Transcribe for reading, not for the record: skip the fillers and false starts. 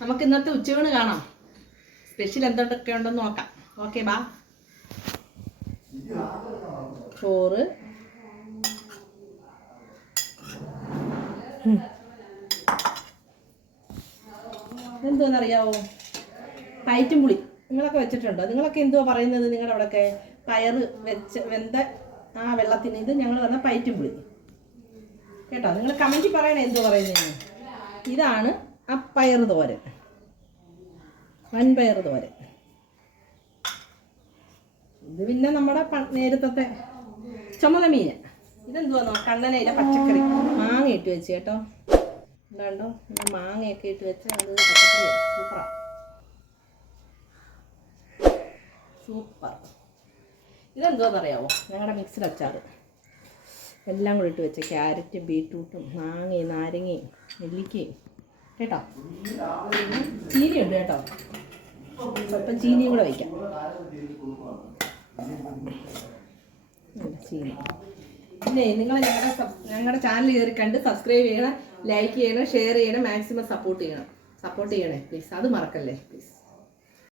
നമുക്ക് ഇന്നത്തെ ഉച്ചയൂണ് കാണാം. സ്പെഷ്യൽ എന്തൊക്കെ ഉണ്ടെന്ന് നോക്കാം. ഓക്കെ ബാ. ചോറ്, എന്തോന്നറിയാവോ? പയറ്റും പുളി. നിങ്ങളൊക്കെ വെച്ചിട്ടുണ്ടോ? നിങ്ങളൊക്കെ എന്തോ പറയുന്നത്? നിങ്ങളുടെ അവിടെയൊക്കെ പയറ് വെച്ച് വെന്ത ആ വെള്ളത്തിന് ഇത് ഞങ്ങൾ പറഞ്ഞ പയറ്റും പുളി കേട്ടോ. നിങ്ങൾ കമൻറ്റിൽ പറയണേ എന്തോ പറയുന്നത്. ഇതാണ് ആ പയറ് തോരൻ, വൻപയർ തോരൻ. ഇത് പിന്നെ നമ്മുടെ നേരത്തെ ചുമല മീൻ. ഇതെന്തുവാന്നോ? കണ്ണനയിലെ പച്ചക്കറി മാങ്ങ ഇട്ട് വെച്ച് കേട്ടോ. എന്താണ്ടോ മാങ്ങയൊക്കെ ഇട്ട് വെച്ച് അത് പച്ചക്കറിയാണ്. സൂപ്പറാണ്, സൂപ്പർ. ഇതെന്തോന്നറിയാവോ? ഞങ്ങളുടെ മിക്സഡ് അച്ചാർ എല്ലാം കൂടി ഇട്ട് വെച്ച ക്യാരറ്റും ബീട്രൂട്ടും മാങ്ങയും നാരങ്ങയും നെല്ലിക്കയും കേട്ടോ. ചീനിയുണ്ട് കേട്ടോ, സ്വല്പം ചീനിയും കൂടെ വയ്ക്കാം. ചീനി. പിന്നെ നിങ്ങൾ ഞങ്ങളുടെ ചാനൽ കയറി കണ്ട് സബ്സ്ക്രൈബ് ചെയ്യണം, ലൈക്ക് ചെയ്യണം, ഷെയർ ചെയ്യണം, മാക്സിമം സപ്പോർട്ട് ചെയ്യണേ പ്ലീസ്. അത് മറക്കല്ലേ പ്ലീസ്.